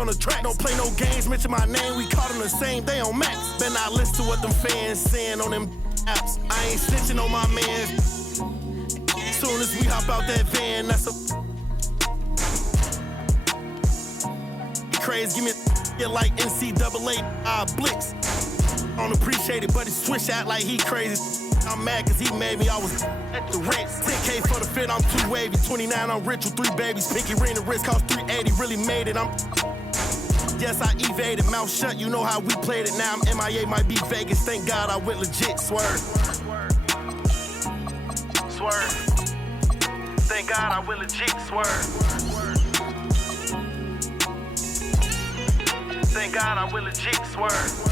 on the track. Don't play no games, mention my name, we caught them the same day on Max. Better not listen to what them fans saying on them apps. I ain't snitching on my man. Soon as we hop out that van, that's a craze. Give me a like NCAA blitz. I don't appreciate it, but he switch out like he crazy. I'm mad cause he made me, I was at the Ritz. 10K for the fit, I'm too wavy. 29, I'm rich with 3 babies. Pinky ring, the wrist cost 380, really made it. Yes, I evaded, mouth shut, you know how we played it. Now I'm MIA, might be Vegas. Thank God I went legit, swerve. Swerve. Thank God I went legit, swerve. Thank God I went legit, swerve.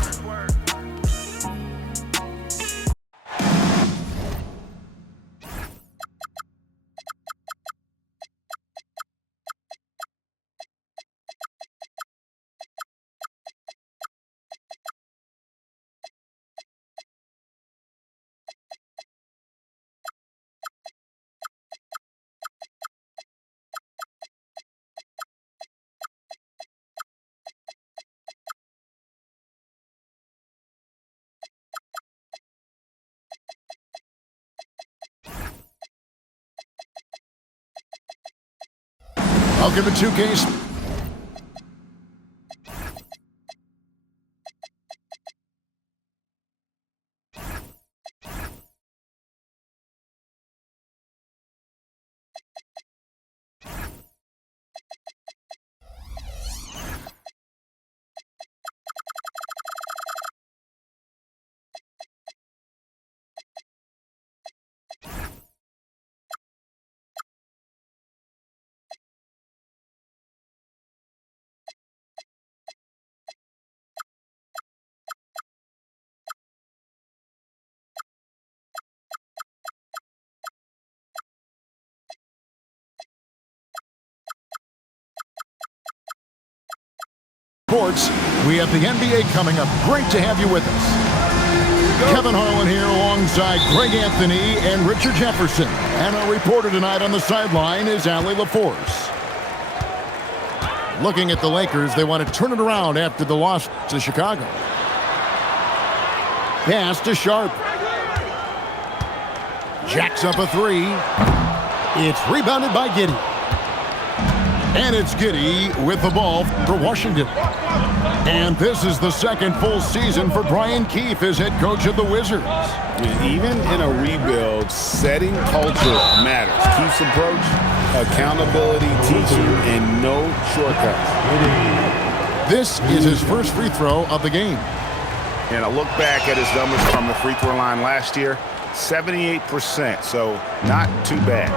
Welcome to 2K's. Sports, we have the NBA coming up. Great to have you with us. Kevin Harlan here alongside Greg Anthony and Richard Jefferson. And our reporter tonight on the sideline is Allie LaForce. Looking at the Lakers, they want to turn it around after the loss to Chicago. Pass to Sharp. Jacks up a 3. It's rebounded by Giddey. And it's Giddey with the ball for Washington. And this is the second full season for Brian Keefe as head coach of the Wizards. Even in a rebuild, setting culture matters. Keefe's approach, accountability, teaching, and no shortcuts. This is his first free throw of the game. And I look back at his numbers from the free throw line last year, 78%, so not too bad.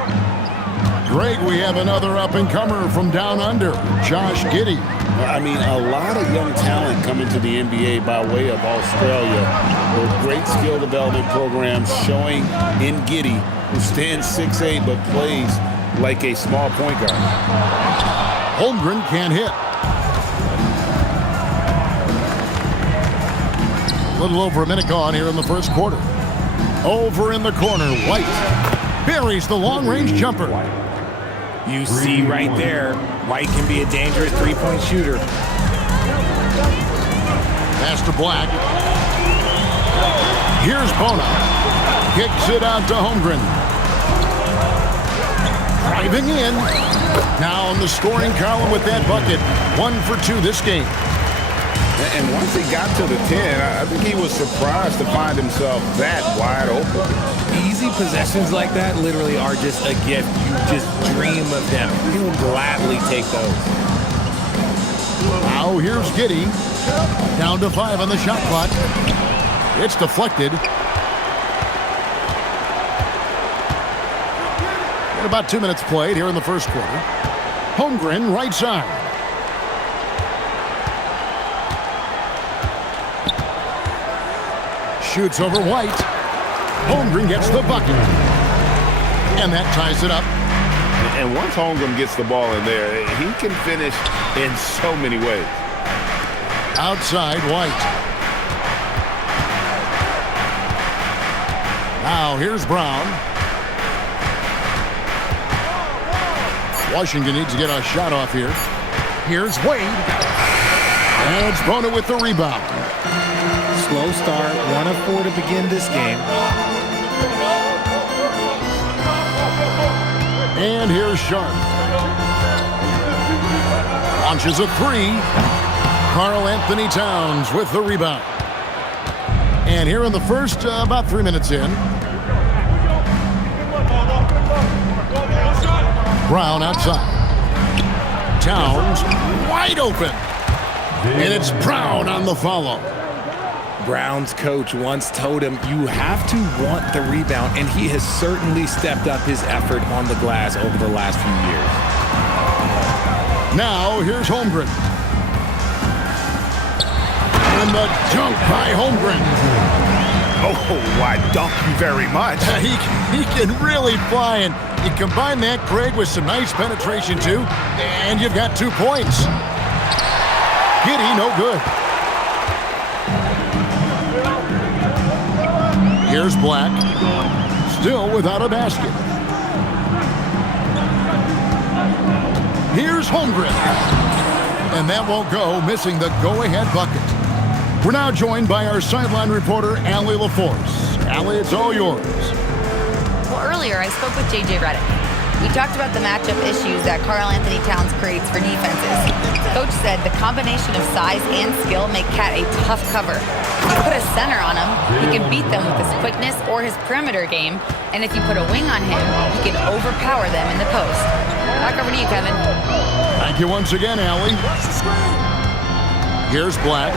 Greg, we have another up-and-comer from down under, Josh Giddey. I mean, a lot of young talent coming to the NBA by way of Australia. With great skill development programs showing in Giddey, who stands 6'8", but plays like a small point guard. Holmgren can't hit. A little over a minute gone here in the first quarter. Over in the corner, White buries the long-range jumper. You see right there, White can be a dangerous three-point shooter. Pass to Black. Here's Bona. Kicks it out to Holmgren. Driving in. Now in the scoring column with that bucket. 1 for 2 this game. And once he got to the 10, I think he was surprised to find himself that wide open. Easy possessions like that literally are just a gift. You just dream of them. He will gladly take those. Now here's Giddey. Down to 5 on the shot clock. It's deflected. And about 2 minutes played here in the first quarter. Holmgren right side. Shoots over White. Holmgren gets the bucket. And that ties it up. And once Holmgren gets the ball in there, he can finish in so many ways. Outside White. Now here's Brown. Washington needs to get a shot off here. Here's Wade. And it's Bona with the rebound. Slow start, 1 of 4 to begin this game. And here's Sharp. Launches a 3. Karl Anthony Towns with the rebound. And here in the first, about 3 minutes in. Brown outside. Towns wide open. And it's Brown on the follow. Brown's coach once told him, you have to want the rebound, and he has certainly stepped up his effort on the glass over the last few years. Now, here's Holmgren. And the dunk by Holmgren. Oh, why, thank you very much. He can really fly, and you combine that, Craig, with some nice penetration, too, and you've got 2 points. Giddey, no good. Here's Black, still without a basket. Here's Holmgren. And that won't go, missing the go-ahead bucket. We're now joined by our sideline reporter, Allie LaForce. Allie, it's all yours. Well, earlier I spoke with J.J. Redick. We talked about the matchup issues that Karl Anthony Towns creates for defenses. Coach said the combination of size and skill make Cat a tough cover. If you put a center on him, he can beat them with his quickness or his perimeter game. And if you put a wing on him, he can overpower them in the post. Back over to you, Kevin. Thank you once again, Allie. Here's Black,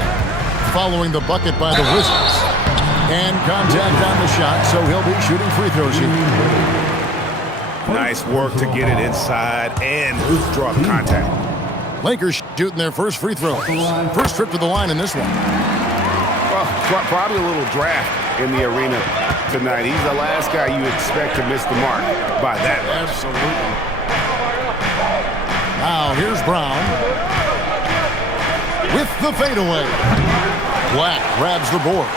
following the bucket by the Wizards. And contact on the shot, so he'll be shooting free throws here. Nice work to get it inside and draw contact. Lakers shooting their first free throw. First trip to the line in this one. Well, probably a little draft in the arena tonight. He's the last guy you expect to miss the mark by that much. Absolutely. Now here's Brown with the fadeaway. Black grabs the board.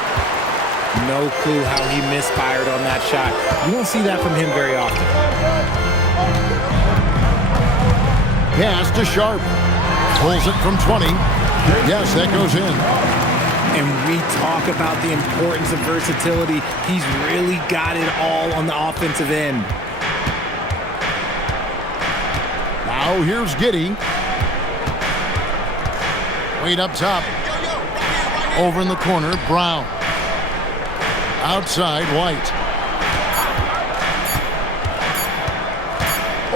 No clue how he misfired on that shot. You don't see that from him very often. Pass to Sharp. Pulls it from 20. Yes, that goes in. And we talk about the importance of versatility. He's really got it all on the offensive end. Now here's Giddey. Wade up top. Over in the corner, Brown. Outside, White.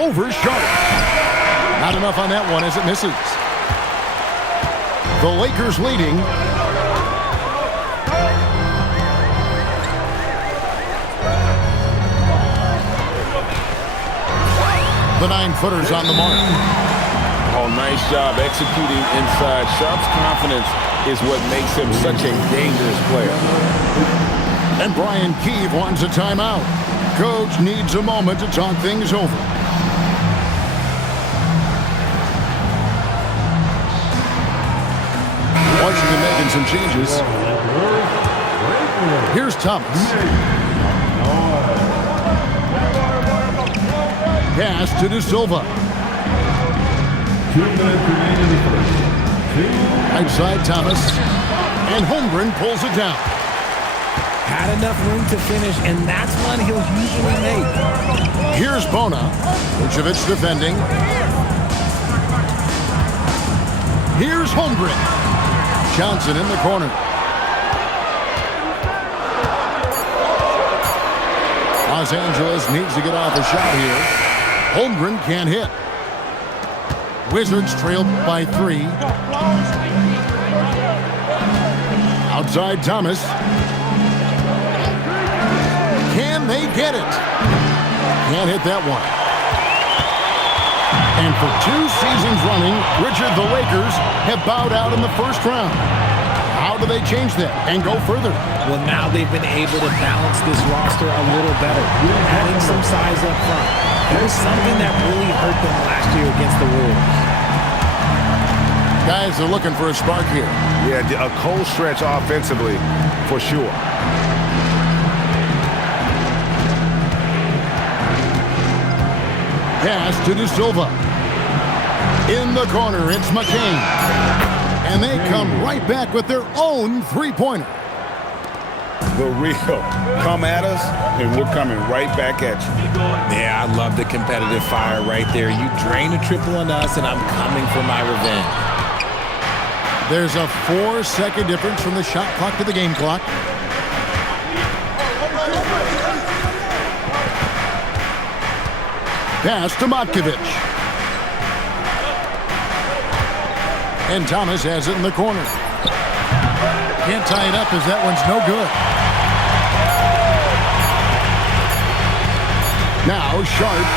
Over Sharp. Not enough on that one as it misses. The Lakers leading. The 9-footers on the mark. Oh, nice job executing inside. Sharp's confidence is what makes him such a dangerous player. And Brian Keefe wants a timeout. Coach needs a moment to talk things over. Washington making some changes. Here's Thomas. Pass to De Silva. 2 minutes remaining in the first. Outside Thomas. And Holmgren pulls it down. Had enough room to finish, and that's one he'll usually make. Here's Bona. Vucevic defending. Here's Holmgren. Johnson in the corner. Los Angeles needs to get off a shot here. Holmgren can't hit. Wizards trail by 3. Outside Thomas. Can they get it? Can't hit that one. And for 2 seasons running, Richard, the Lakers have bowed out in the first round. How do they change that and go further? Well, now they've been able to balance this roster a little better, adding some size up front. That was something that really hurt them last year against the Wolves. Guys are looking for a spark here. Yeah, a cold stretch offensively, for sure. Pass to De Silva. In the corner, it's McCain. And they come right back with their own three-pointer. The real. Come at us, and we're coming right back at you. Yeah, I love the competitive fire right there. You drain a triple on us, and I'm coming for my revenge. There's a 4-second difference from the shot clock to the game clock. Pass to Matkovic. And Thomas has it in the corner. Can't tie it up as that one's no good. Now Sharp.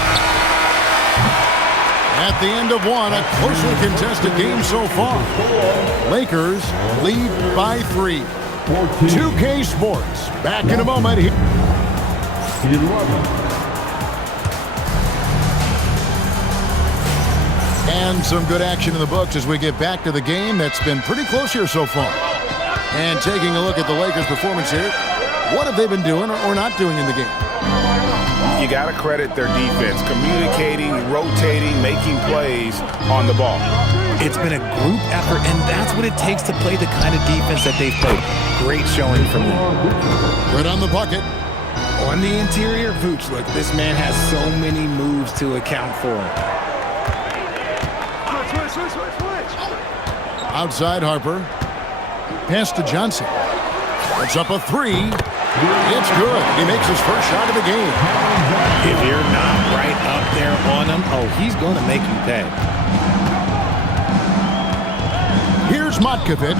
At the end of one, a closely contested game so far. Lakers lead by 3. 2K Sports. Back in a moment here. And some good action in the books as we get back to the game that's been pretty close here so far. And taking a look at the Lakers' performance here, what have they been doing or not doing in the game? You got to credit their defense, communicating, rotating, making plays on the ball. It's been a group effort, and that's what it takes to play the kind of defense that they've played. Great showing from them. Good on the bucket. On the interior, Vooch, look, this man has so many moves to account for. Outside Harper. Pass to Johnson. It's up a 3. It's good. He makes his first shot of the game. If you're not right up there on him, oh, he's going to make you pay. Here's Matkovic.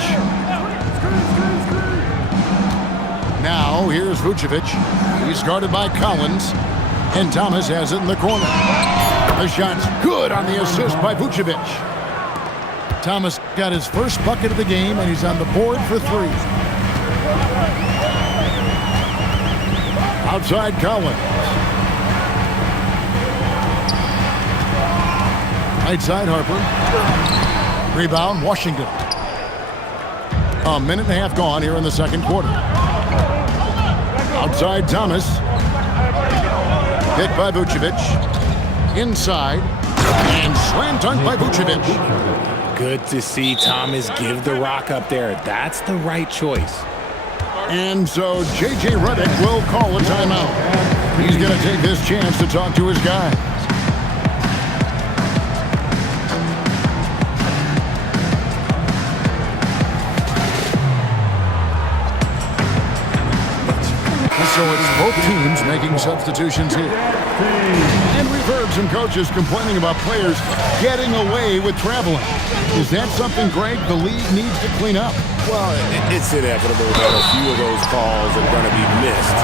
Now here's Vucevic. He's guarded by Collins. And Thomas has it in the corner. The shot's good on the assist by Vucevic. Thomas got his first bucket of the game, and he's on the board for 3. Outside Collins. Right side Harper. Rebound Washington. A minute and a half gone here in the second quarter. Outside Thomas. Hit by Vucevic. Inside. And slam dunk by Vucevic. Good to see Thomas give the rock up there. That's the right choice. And so J.J. Redick will call a timeout. He's going to take this chance to talk to his guys. So it's both teams making substitutions here. And we've heard some coaches complaining about players getting away with traveling. Is that something, Greg, the league needs to clean up? Well, it's inevitable that a few of those calls are going to be missed.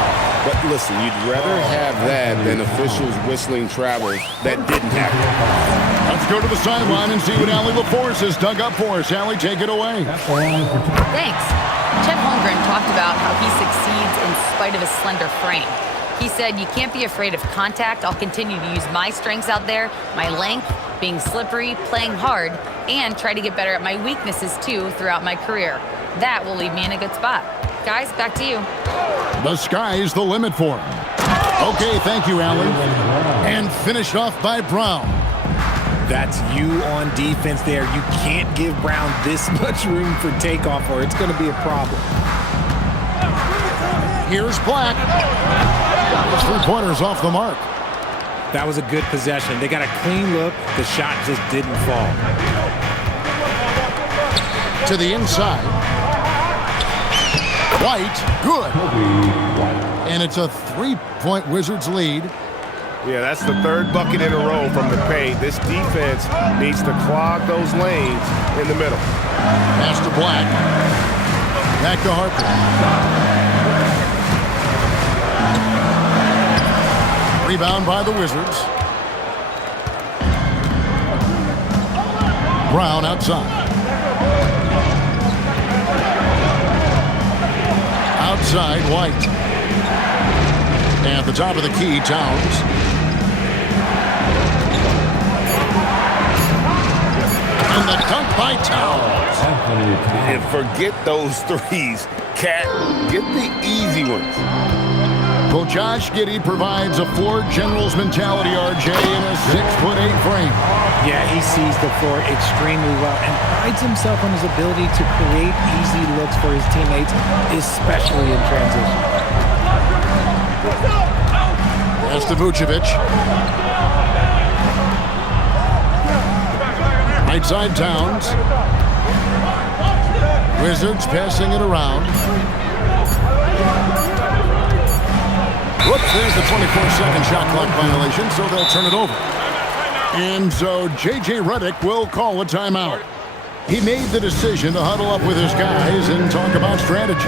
But listen, you'd rather have that than officials whistling travel that didn't happen. Let's go to the sideline and see what Allie LaForce has dug up for us. Allie, take it away. Thanks. Chet Holmgren talked about how he succeeds in spite of his slender frame. He said, "You can't be afraid of contact. I'll continue to use my strengths out there, my length, being slippery, playing hard, and try to get better at my weaknesses too throughout my career. That will leave me in a good spot." Guys, back to you. The sky's the limit for him. Okay, thank you, Allie. And finished off by Brown. That's you on defense there. You can't give Brown this much room for takeoff or it's going to be a problem. Here's Black. His three-pointer's off the mark. That was a good possession. They got a clean look. The shot just didn't fall. To the inside. White, good. And it's a three-point Wizards lead. Yeah, that's the third bucket in a row from the paint. This defense needs to clog those lanes in the middle. Pass to Black. Back to Harper. Rebound by the Wizards. Brown outside. Outside, White. At the top of the key, Towns. And the dunk by Towns. And forget those threes, Cat. Get the easy ones. Well, Josh Giddey provides a floor general's mentality, RJ, in a 6'8" frame. Yeah, he sees the floor extremely well and prides himself on his ability to create easy looks for his teammates, especially in transition. Pass to Vucevic. Right side Towns. Wizards passing it around. Whoops, there's the 24-second shot clock violation, so they'll turn it over. And so J.J. Redick will call a timeout. He made the decision to huddle up with his guys and talk about strategy.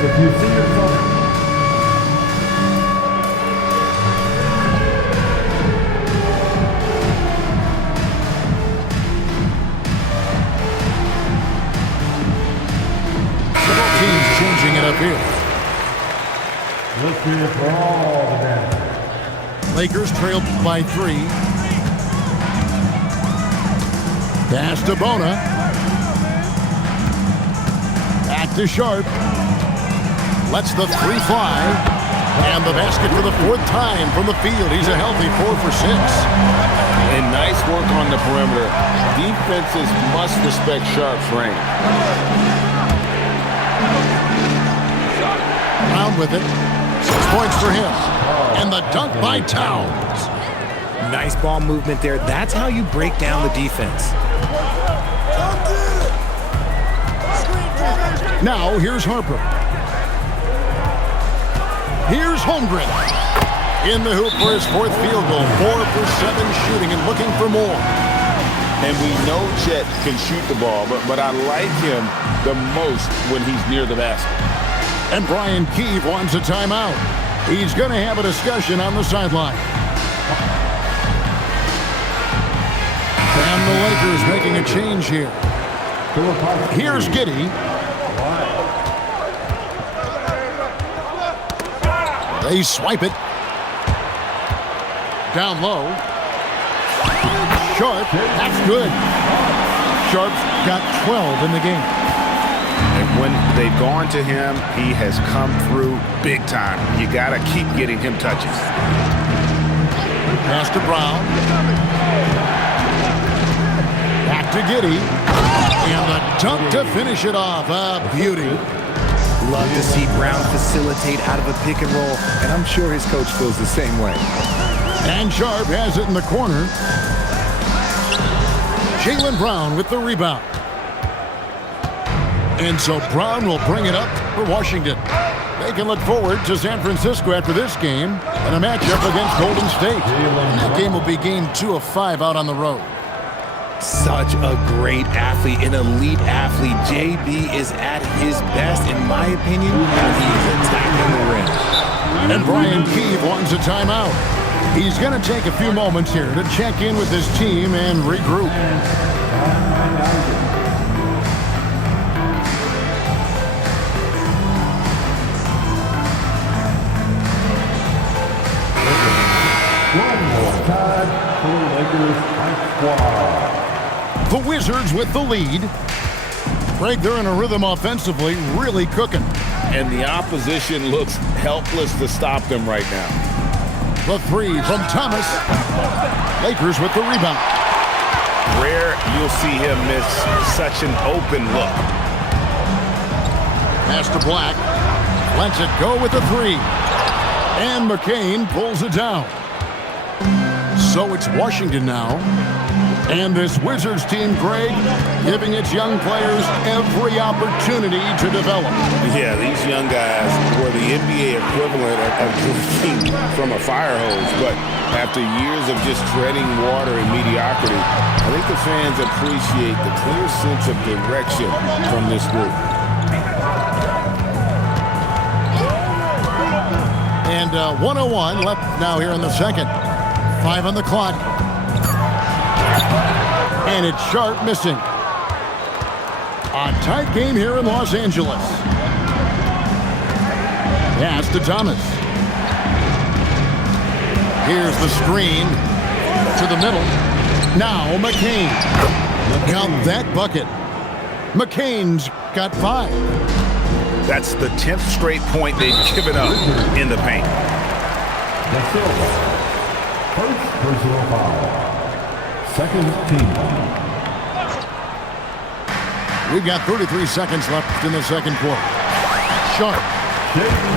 Several teams changing it up here. Let's hear it for all the dancers. Lakers trailed by 3. Pass to Bona. Back to Sharp. Lets the 3 fly. And the basket for the 4th time from the field. He's a healthy 4 for 6. And nice work on the perimeter. Defenses must respect Sharp's range. Brown with it. 6 points for him. And the dunk by Towns. Nice ball movement there. That's how you break down the defense. Now, here's Harper. Here's Holmgren. In the hoop for his 4th field goal. 4 for 7 shooting and looking for more. And we know Chet can shoot the ball, but I like him the most when he's near the basket. And Brian Keefe wants a timeout. He's going to have a discussion on the sideline. And the Lakers making a change here. Here's Giddey. They swipe it. Down low. Sharp. That's good. Sharp's got 12 in the game. And when they've gone to him, he has come through big time. You got to keep getting him touches. Pass to Brown. Back to Giddey. And the dunk to finish it off. A beauty. Love to see Brown facilitate out of a pick and roll, and I'm sure his coach feels the same way. And Sharp has it in the corner. Jaylen Brown with the rebound. And so Brown will bring it up for Washington. They can look forward to San Francisco after this game and a matchup against Golden State. And that game will be game 2 of 5 out on the road. Such a great athlete, an elite athlete. JB is at his best, in my opinion, when he is attacking the rim. And Brian Keefe wants a timeout. He's going to take a few moments here to check in with his team and regroup. One more time for the Lakers high squad. The Wizards with the lead. Greg, they're in a rhythm offensively, really cooking. And the opposition looks helpless to stop them right now. The 3 from Thomas. Lakers with the rebound. Rare you'll see him miss such an open look. Pass to Black. Lets it go with the 3. And McCain pulls it down. So it's Washington now. And this Wizards team, Greg, giving its young players every opportunity to develop. Yeah, these young guys were the NBA equivalent of drinking from a fire hose. But after years of just treading water and mediocrity, I think the fans appreciate the clear sense of direction from this group. And 101 left now here in the second. 5 on the clock. And it's Sharp missing. A tight game here in Los Angeles. Pass to Thomas. Here's the screen to the middle. Now McCain. Count that bucket. McCain's got 5. That's the 10th straight point they've given up in the paint. Da Silva. First personal foul. Second team foul. We've got 33 seconds left in the second quarter. Sharp.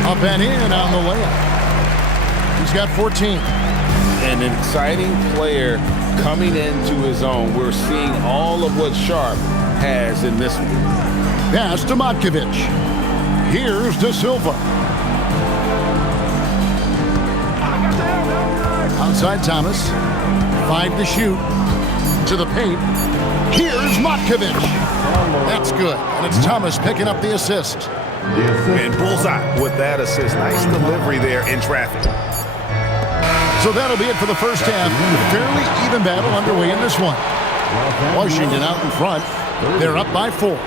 Up and in on the layup. He's got 14. An exciting player coming into his own. We're seeing all of what Sharp has in this one. Pass to Matkovic. Here's Da Silva. Outside Thomas. 5 to shoot. To the paint. Here's Matkovic. That's good. And it's Thomas picking up the assist. And bullseye with that assist. Nice delivery there in traffic. So that'll be it for the first half. Fairly even battle underway in this one. Washington out in front. They're up by 4.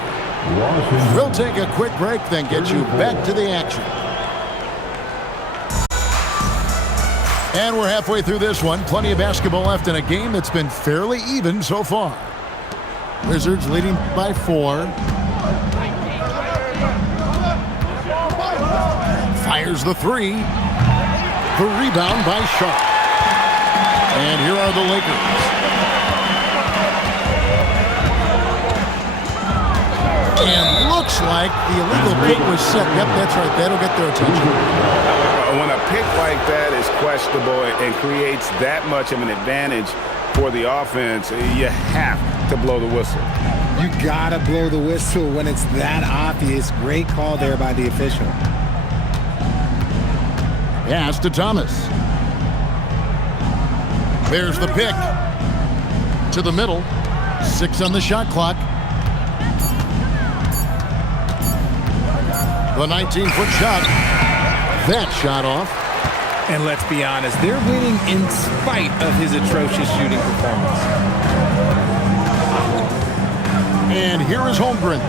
We'll take a quick break, then get you back to the action. And we're halfway through this one. Plenty of basketball left in a game that's been fairly even so far. Wizards leading by 4. Fires the 3. The rebound by Sharp. And here are the Lakers. And looks like the illegal pick was set. Yep, that's right. That'll get their attention. When a pick like that is questionable and creates that much of an advantage for the offense, you have to blow the whistle. You gotta blow the whistle when it's that obvious. Great call there by the official. Pass to Thomas. There's the pick. To the middle. 6 on the shot clock. The 19-foot shot. That shot off. And let's be honest, they're winning in spite of his atrocious shooting performance. And here is Holmgren.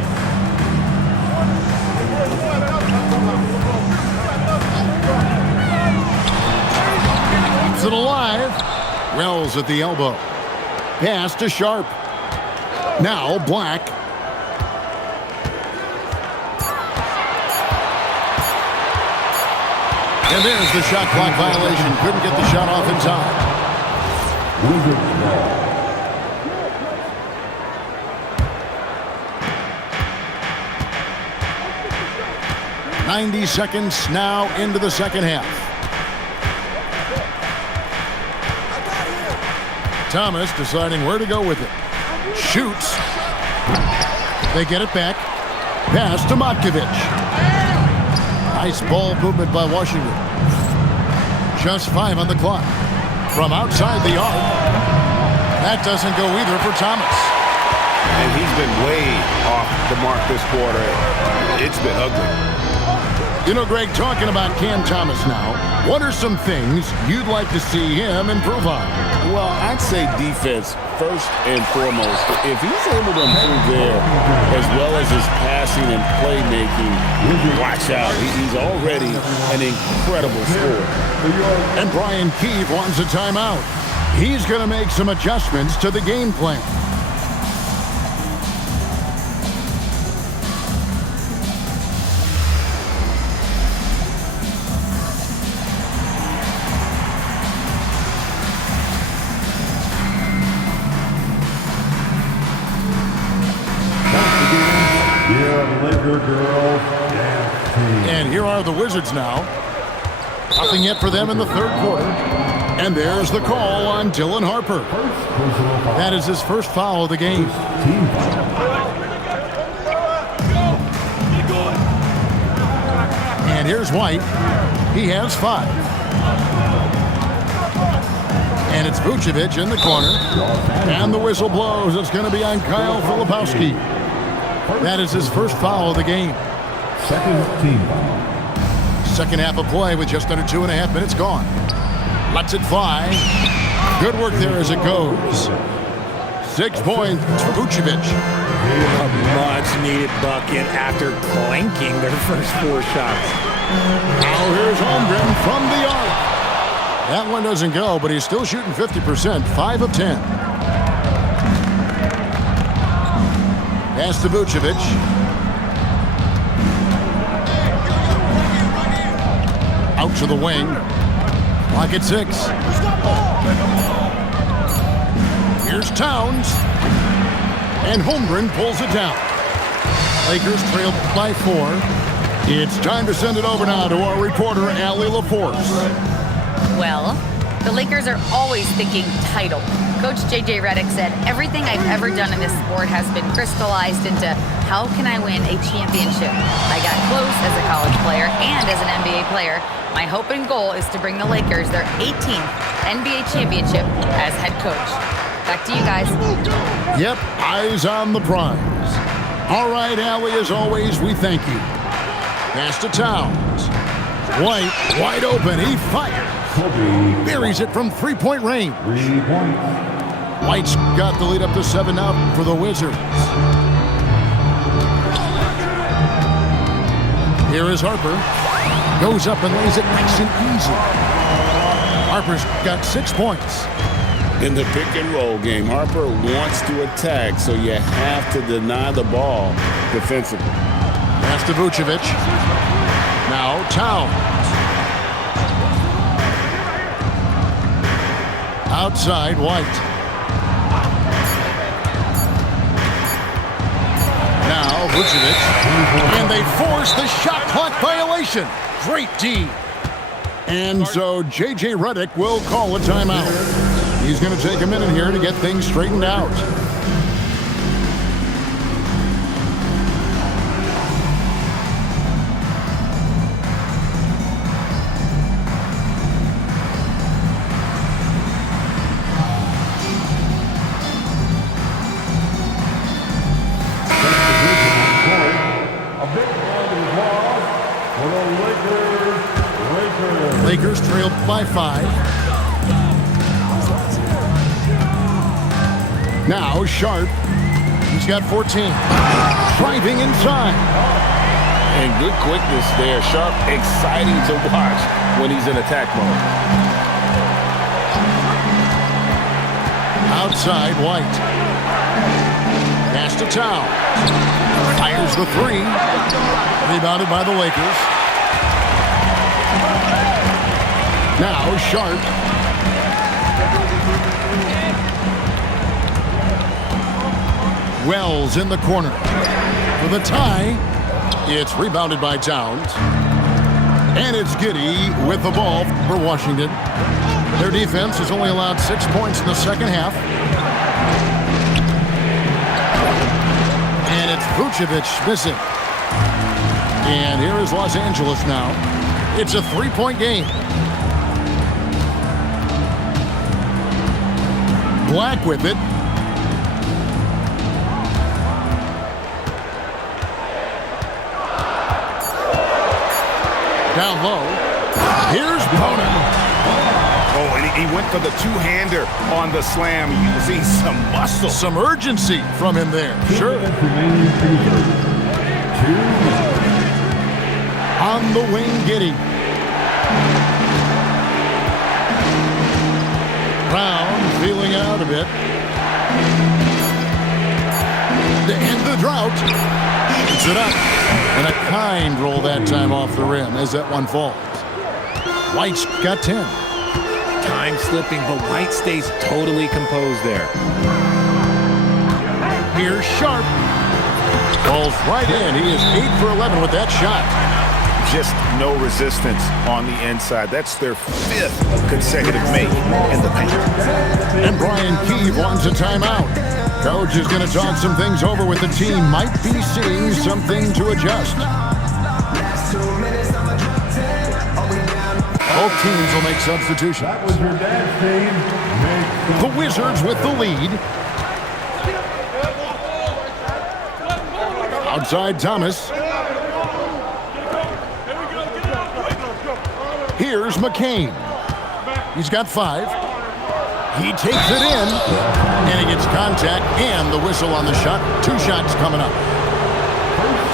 Keeps it alive. Wells at the elbow. Pass to Sharp. Now Black. And there's the shot clock violation. Couldn't get the shot off in time. 90 seconds now into the second half. Thomas deciding where to go with it. Shoots. They get it back. Pass to Matkovic. Nice ball movement by Washington. Just 5 on the clock. From outside the arc. That doesn't go either for Thomas. And he's been way off the mark this quarter. It's been ugly. You know, Greg, talking about Cam Thomas now, what are some things you'd like to see him improve on? Well, I'd say defense first and foremost. If he's able to improve there, as well as his passing and playmaking, watch out. He's already an incredible scorer. And Brian Keefe wants a timeout. He's going to make some adjustments to the game plan. And here are the Wizards now. Nothing yet for them in the third quarter. And there's the call on Dylan Harper. That is his first foul of the game. And here's White. He has 5. And it's Vucevic in the corner. And the whistle blows. It's going to be on Kyle Filipowski. That is his first foul of the game. Second team foul. Second half of play with just under 2.5 minutes gone. Lets it fly. Good work there as it goes. 6 points for Vucevic. A much-needed bucket after clanking their first 4 shots. Now here's Holmgren from the arc. That one doesn't go, but he's still shooting 50%, 5 of 10. Pass to Vucevic. Out to the wing. Clock at 6. Here's Towns. And Holmgren pulls it down. Lakers trail by 4. It's time to send it over now to our reporter, Allie LaForce. Well, the Lakers are always thinking title. Coach J.J. Redick said, everything I've ever done in this sport has been crystallized into how can I win a championship? I got close as a college player and as an NBA player. My hope and goal is to bring the Lakers their 18th NBA championship as head coach. Back to you guys. Yep, eyes on the prize. All right, Allie, as always, we thank you. Pass to Towns. White, wide open, he fires. Buries it from three-point range. 3 points. White's got the lead up to 7 now for the Wizards. Here is Harper. Goes up and lays it nice and easy. Harper's got 6 points. In the pick and roll game, Harper wants to attack, so you have to deny the ball defensively. Pass to Vucevic. Now Towns. Outside, White. Now Vucevic. And they force the shot clock violation. Great D. And so J.J. Redick will call a timeout. He's going to take a minute here to get things straightened out. Lakers trailed by 5. Now Sharp. He's got 14. Driving inside. And good quickness there. Sharp, exciting to watch when he's in attack mode. Outside, White. Pass to Towns. Fires the 3. Rebounded by the Lakers. Now Sharp. Wells in the corner. For the tie, it's rebounded by Towns. And it's Giddey with the ball for Washington. Their defense has only allowed 6 points in the second half. And it's Vucevic missing. And here is Los Angeles now. It's a 3-point game. Black with it. Down low. Here's Boner. Oh, and he went for the two-hander on the slam, using some muscle. Some urgency from him there. Sure. On the wing, Giddey. Brown feeling out a bit. To end the drought. Shoots it up. And a kind roll that time off the rim as that one falls. White's got 10. Time slipping, but White stays totally composed there. Here's Sharp. Falls right in. He is 8 for 11 with that shot. Just no resistance on the inside. That's their 5th consecutive make in the paint. And Brian Keefe wants a timeout. Coach is going to talk some things over with the team. Might be seeing something to adjust. Both teams will make substitutions. That was your dad's team. The Wizards with the lead. Outside Thomas. Here's McCain. He's got 5. He takes it in, and he gets contact and the whistle on the shot. 2 shots coming up.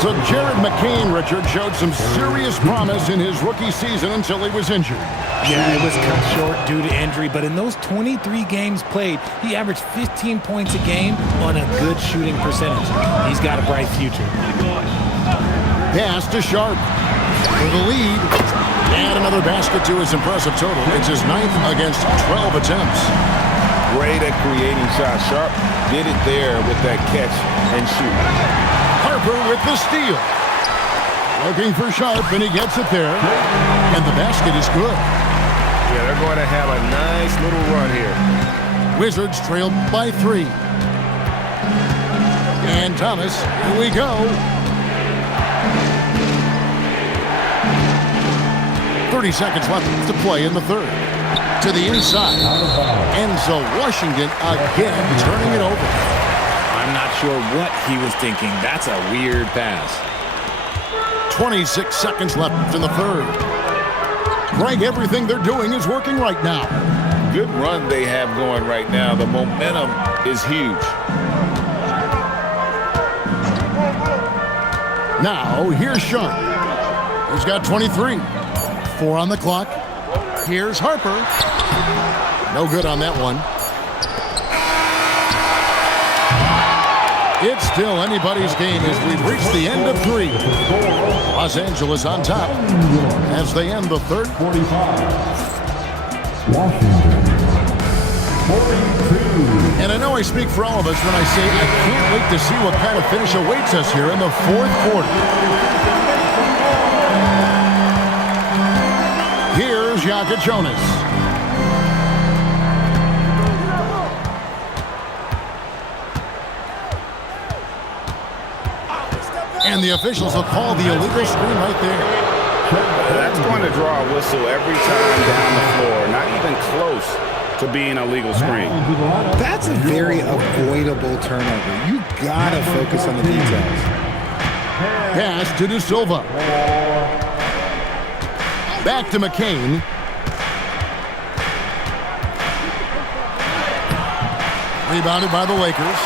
So Jared McCain, Richard, showed some serious promise in his rookie season until he was injured. Yeah, it was cut short due to injury, but in those 23 games played, he averaged 15 points a game on a good shooting percentage. He's got a bright future. Pass to Sharp. for the lead. And another basket to his impressive total. It's his 9th against 12 attempts. Great at creating shots. Sharp did it there with that catch and shoot. Harper with the steal. Looking for Sharp, and he gets it there. And the basket is good. Yeah, they're going to have a nice little run here. Wizards trailed by 3. And Thomas, here we go. 30 seconds left to play in the third. To the inside. Enzo Washington again turning it over. I'm not sure what he was thinking. That's a weird pass. 26 seconds left in the third. Greg, everything they're doing is working right now. Good run they have going right now. The momentum is huge. Now, here's Sharp. He's got 23. 4 on the clock. Here's Harper. No good on that one. It's still anybody's game as we've reached the end of 3. Los Angeles on top as they end the third. 45. Washington. 42. And I know I speak for all of us when I say I can't wait to see what kind of finish awaits us here in the fourth quarter. Here's Jaka Jonas. And the officials will call the illegal screen right there. That's going to draw a whistle every time down the floor. Not even close to being a legal screen. That's a very avoidable turnover. You gotta focus on the details. Pass to De Silva. Back to McCain. Rebounded by the Lakers.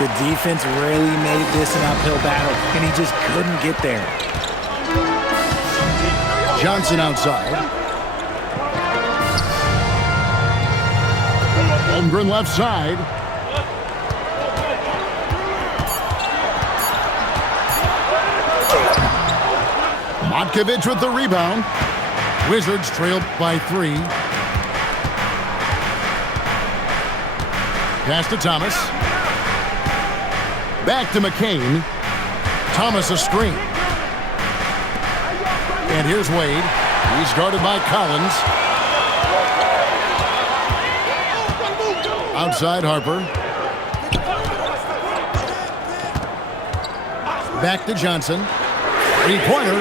The defense really made this an uphill battle, and he just couldn't get there. Johnson outside. Holmgren left side. Matkovic with the rebound. Wizards trailed by 3. Pass to Thomas. Back to McCain. Thomas a screen. And here's Wade. He's guarded by Collins. Outside Harper. Back to Johnson. Three-pointer.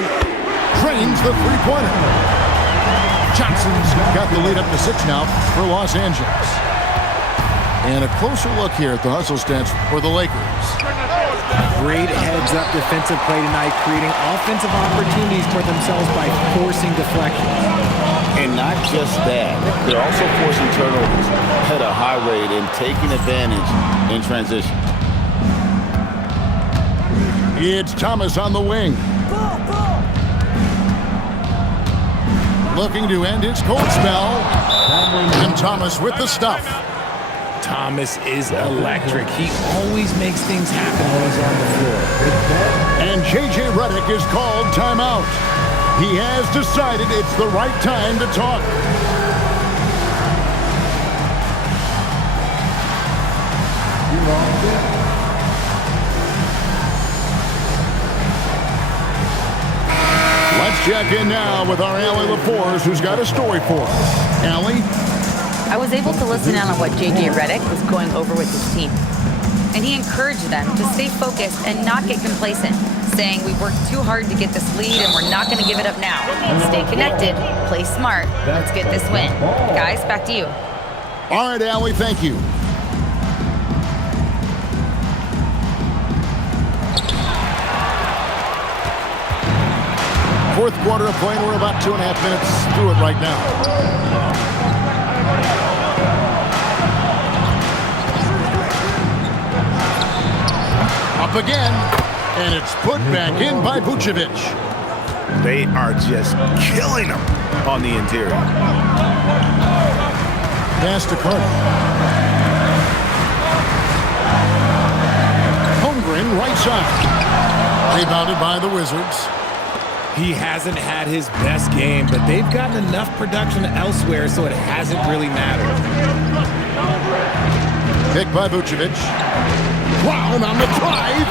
Drains the three-pointer. Johnson's got the lead up to 6 now for Los Angeles. And a closer look here at the hustle stats for the Lakers. Great heads-up defensive play tonight, creating offensive opportunities for themselves by forcing deflections. And not just that, they're also forcing turnovers at a high rate and taking advantage in transition. It's Thomas on the wing. Looking to end his cold spell. And Thomas with the stuff. Thomas is electric. He always makes things happen when he's on the floor. And J.J. Redick is called timeout. He has decided it's the right time to talk. Let's check in now with our Allie LaForce, who's got a story for us. Allie? I was able to listen in on what J.J. Redick was going over with his team. And he encouraged them to stay focused and not get complacent, saying we've worked too hard to get this lead and we're not going to give it up now. Stay connected, play smart, let's get this win. Guys, back to you. All right, Allie, thank you. Fourth quarter of play, and we're about 2.5 minutes through it right now. Up again, and it's put back in by Vucevic. They are just killing them on the interior. Pass to Carter. Holmgren right side. Rebounded by the Wizards. He hasn't had his best game, but they've gotten enough production elsewhere, so it hasn't really mattered. Pick by Vucevic. Brown on the drive.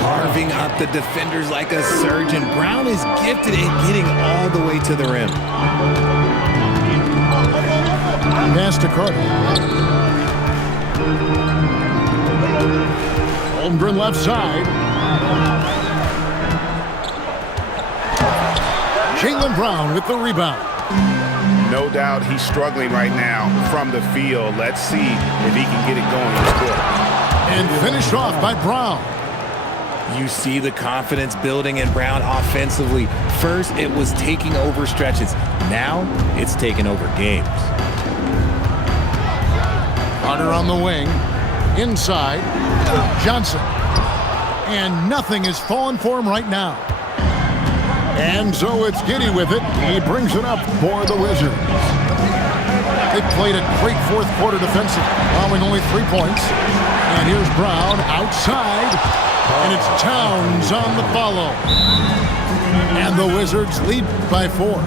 Carving up the defenders like a surgeon. Brown is gifted at getting all the way to the rim. Pass to Carter. Holmgren left side. Jaylen Brown with the rebound. No doubt he's struggling right now from the field. Let's see if he can get it going in the court. And finished off by Brown. You see the confidence building in Brown offensively. First, it was taking over stretches. Now, it's taking over games. Carter on the wing. Inside. Johnson. And nothing is falling for him right now. And so it's Giddey with it. He brings it up for the Wizards. They played a great fourth quarter defensive, allowing only 3 points. And here's Brown outside. And it's Towns on the follow. And the Wizards lead by 4.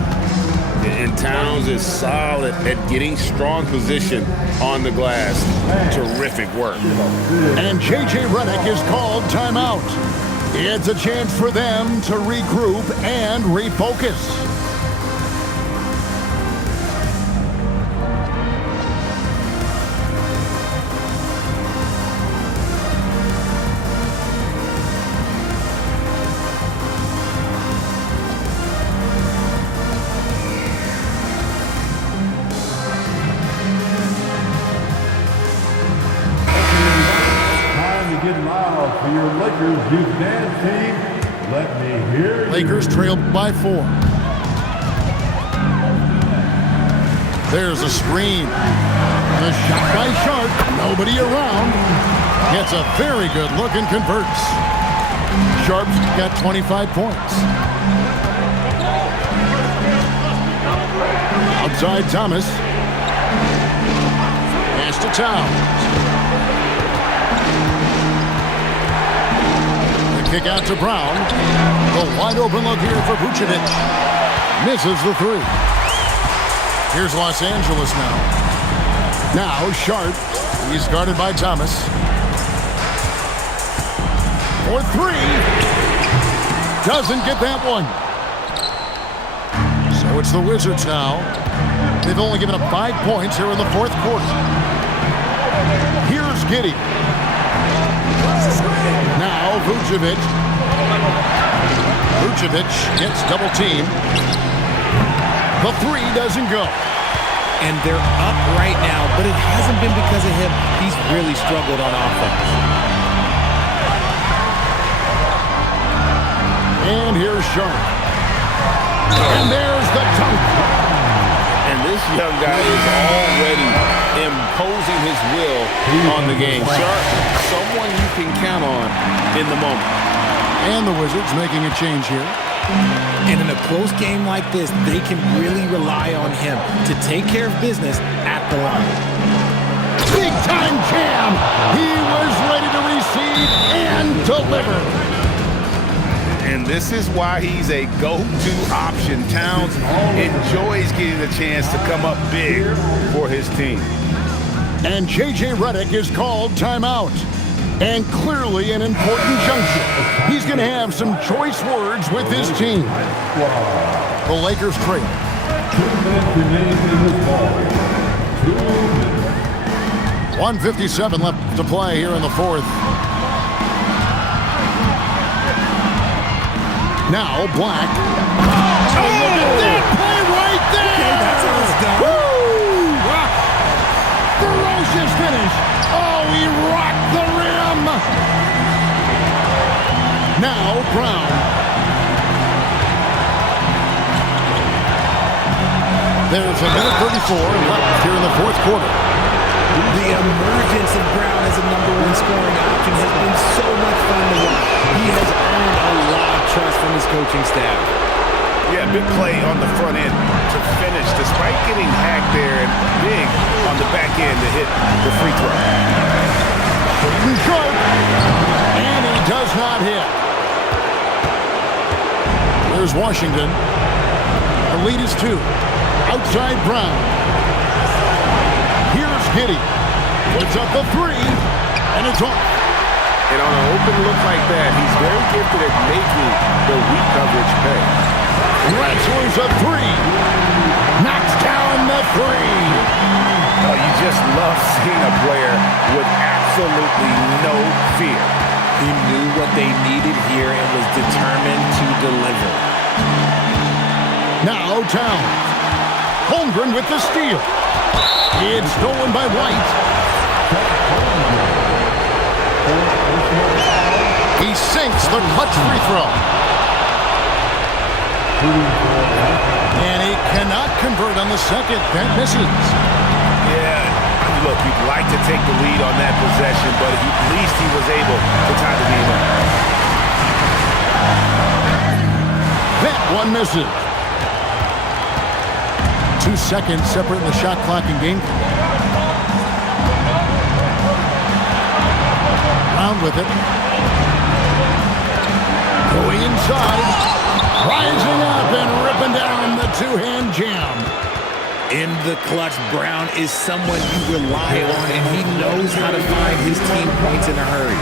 And Towns is solid at getting strong position on the glass. Terrific work. And J.J. Redick is called timeout. It's a chance for them to regroup and refocus. Get loud for your Lakers youth dance team. Let me hear you. Lakers trail by 4. There's a screen. The shot by Sharp. Nobody around. Gets a very good look and converts. Sharp's got 25 points. Outside Thomas. Pass to Towns. Kick out to Brown. The wide open look here for Vucevic. Misses the 3. Here's Los Angeles now. Now Sharp. He's guarded by Thomas. For 3. Doesn't get that one. So it's the Wizards now. They've only given up 5 points here in the fourth quarter. Here's Giddey. Now Vucevic. Vucevic gets double teamed. The 3 doesn't go. And they're up right now, but it hasn't been because of him. He's really struggled on offense. And here's Sharp. And there's the dunk. And this young guy is already imposing his will on the game. Sharp, someone you can count on in the moment. And the Wizards making a change here. And in a close game like this, they can really rely on him to take care of business at the line. Big time jam. He was ready to receive and deliver. And this is why he's a go-to option. Towns enjoys getting the chance to come up big for his team. And J.J. Redick is called timeout. And clearly an important juncture. He's going to have some choice words with his team. The Lakers trail. 2 minutes remaining in this ball. 2 minutes. 1:57 left to play here in the fourth. Now Black. Oh, look at that play right there! Okay, that's how it's done. Woo! Ferocious finish. Oh, he rocked the rim. Now Brown. There's a minute 34 left here in the fourth quarter. The emergence of Brown as a #1 scoring option has been so much fun to watch. He has earned a lot of trust from his coaching staff. Yeah, big play on the front end to finish, despite getting hacked there, and big on the back end to hit the free throw. Sharp. And he does not hit. is Washington. The lead is 2. Outside Brown. Here's Giddey. Puts up the 3, and it's off. And on an open look like that, he's very gifted at making the weak coverage pay. Wrestlers a 3. Knocks down the 3. Oh, you just love seeing a player with absolutely no fear. He knew what they needed here and was determined to deliver. Now Towns. Holmgren with the steal. It's stolen by White. He sinks the clutch free throw. And he cannot convert on the second. That misses. Yeah, look, you'd like to take the lead on that possession, but at least he was able to tie the game up. That one misses. 2 seconds separating the shot clock and game. Brown with it. Going inside. Rising up and ripping down the two-hand jam. In the clutch, Brown is someone you rely on, and he knows how to find his team points in a hurry.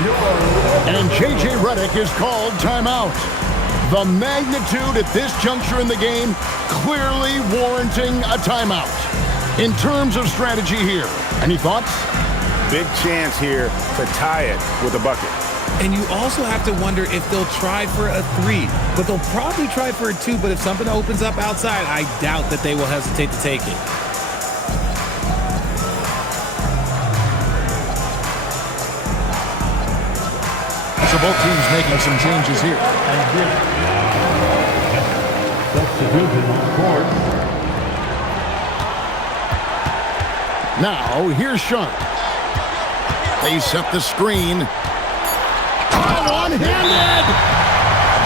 And J.J. Redick is called timeout. The magnitude at this juncture in the game clearly warranting a timeout. In terms of strategy here, any thoughts? Big chance here to tie it with a bucket. And you also have to wonder if they'll try for a 3, but they'll probably try for a 2, but if something opens up outside, I doubt that they will hesitate to take it. So both teams making some changes here. Substitution on court. Now, here's Sharp. They set the screen. One-handed!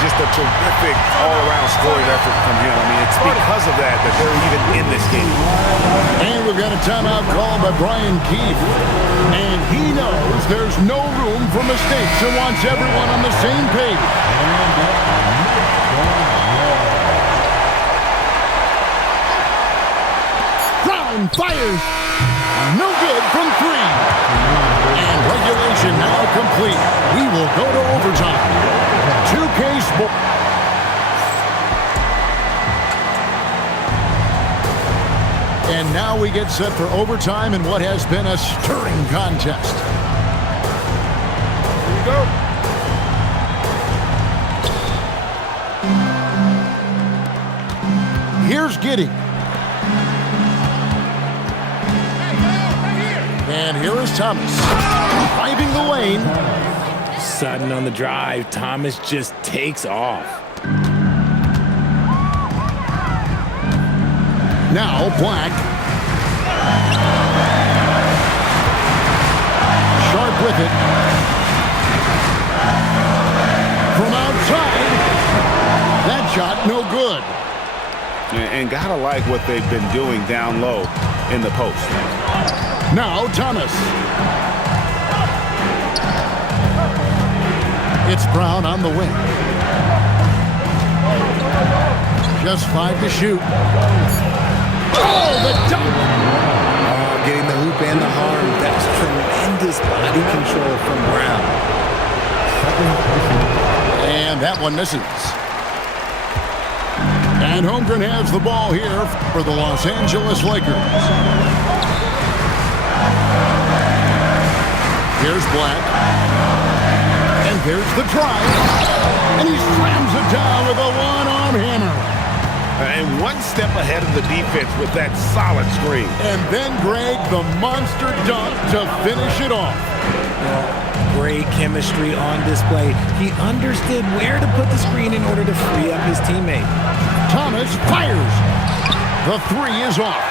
Just a terrific all-around scoring effort from him. I mean, it's because of that they're even in this game. And we've got a timeout called by Brian Keefe. And he knows there's no room for mistakes and wants everyone on the same page. Brown fires. No good from 3. And regulation now complete. We will go to overtime. 2K Sports. And now we get set for overtime in what has been a stirring contest. Here we go. Here's Giddey. And here is Thomas. Driving the lane. Sudden on the drive, Thomas just takes off. Now Black. Sharp with it. From outside. That shot no good. And gotta like what they've been doing down low in the post. Now Thomas. It's Brown on the wing. Just 5 to shoot. Oh, the dunk! Oh, getting the hoop and the harm. That's tremendous body control from Brown. And that one misses. And Holmgren has the ball here for the Los Angeles Lakers. Here's Black. And there's the try. And he slams it down with a one-arm hammer. And one step ahead of the defense with that solid screen. And then Greg, the monster dunk to finish it off. Great chemistry on display. He understood where to put the screen in order to free up his teammate. Thomas fires. The 3 is off.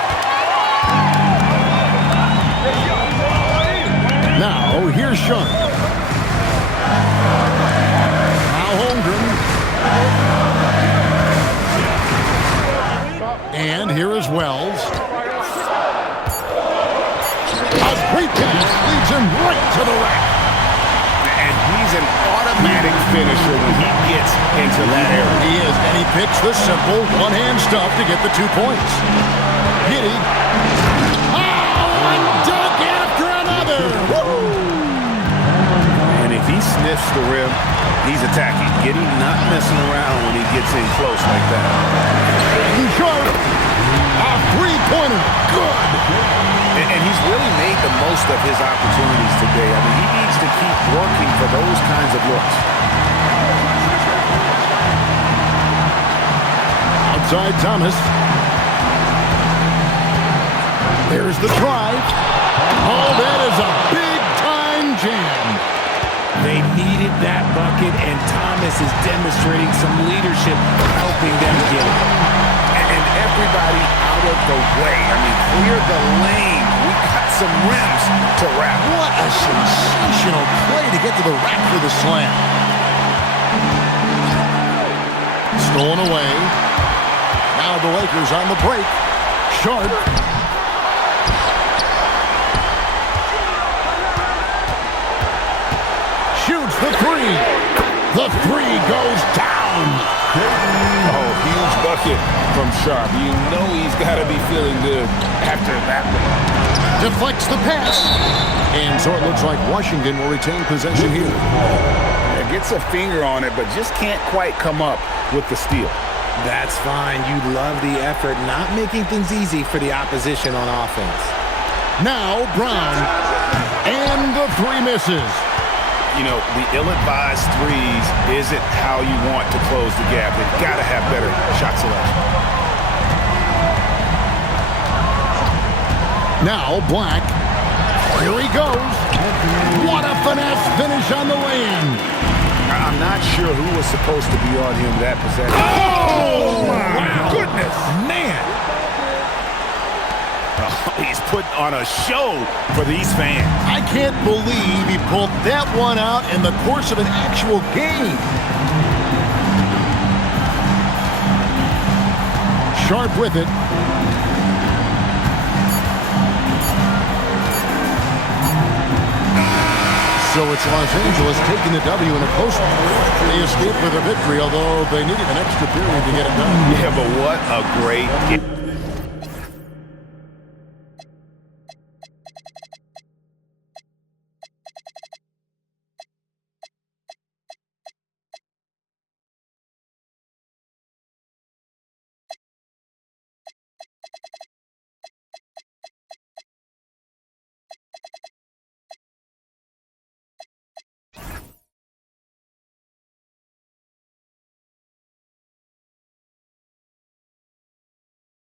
Now, here's Sharp. Now Holmgren. And here is Wells. A great pass leads him right to the rack. And he's an automatic pragmatic finisher when he gets into that area. He is, and he picks the simple one-hand stuff to get the 2 points. Giddey. Oh, one dunk after another. Woo! And if he sniffs the rim, he's attacking. Giddey not messing around when he gets in close like that. Sharp. A three-pointer. Good. And he's really made the most of his opportunities today. I mean, he needs to keep working for those kinds of looks. Outside Thomas. There's the drive. Oh, that is a big-time jam. They needed that bucket, and Thomas is demonstrating some leadership, helping them get it. And everybody out of the way. I mean, clear the lane. We got some rims to wrap. What a sensational play to get to the rack for the slam. Stolen away. Now the Lakers on the break. Sharp. Shoots the three. The three goes down. Oh, huge bucket from Sharp. You know he's got to be feeling good after that one. Deflects the pass. And so it looks like Washington will retain possession here. Yeah, gets a finger on it, but just can't quite come up with the steal. That's fine. You love the effort, not making things easy for the opposition on offense. Now Brown. And the three misses. You know, the ill-advised threes isn't how you want to close the gap. They've got to have better shot selection. Now Black. Here he goes. What a finesse finish on the lane. I'm not sure who was supposed to be on him that possession. Oh, my goodness. Man. Oh, he's putting on a show for these fans. I can't believe he pulled that one out in the course of an actual game. Sharp with it. So it's Los Angeles taking the W in a close one. They escaped with a victory, although they needed an extra period to get it done. Yeah, but what a great game.